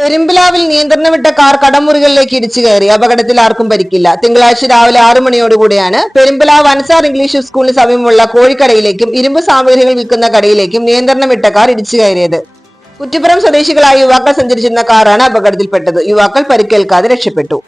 പെരുമ്പിലാവിൽ നിയന്ത്രണം വിട്ട കാർ കടമുറികളിലേക്ക് ഇടിച്ചു കയറി. അപകടത്തിൽ ആർക്കും പരിക്കില്ല. തിങ്കളാഴ്ച രാവിലെ 6 മണിയോടുകൂടിയാണ് പെരുമ്പിലാവ് അൻസാർ ഇംഗ്ലീഷ് സ്കൂളിന് സമീപമുള്ള കോഴിക്കടയിലേക്കും ഇരുമ്പ് സാമഗ്രികൾ വിൽക്കുന്ന കടയിലേക്കും നിയന്ത്രണം വിട്ട കാർ ഇടിച്ചു കയറിയത്. കുറ്റിപ്പുറം സ്വദേശികളായ യുവാക്കൾ സഞ്ചരിച്ചിരുന്ന കാറാണ് അപകടത്തിൽപ്പെട്ടത്. യുവാക്കൾ പരിക്കേൽക്കാതെ രക്ഷപ്പെട്ടു.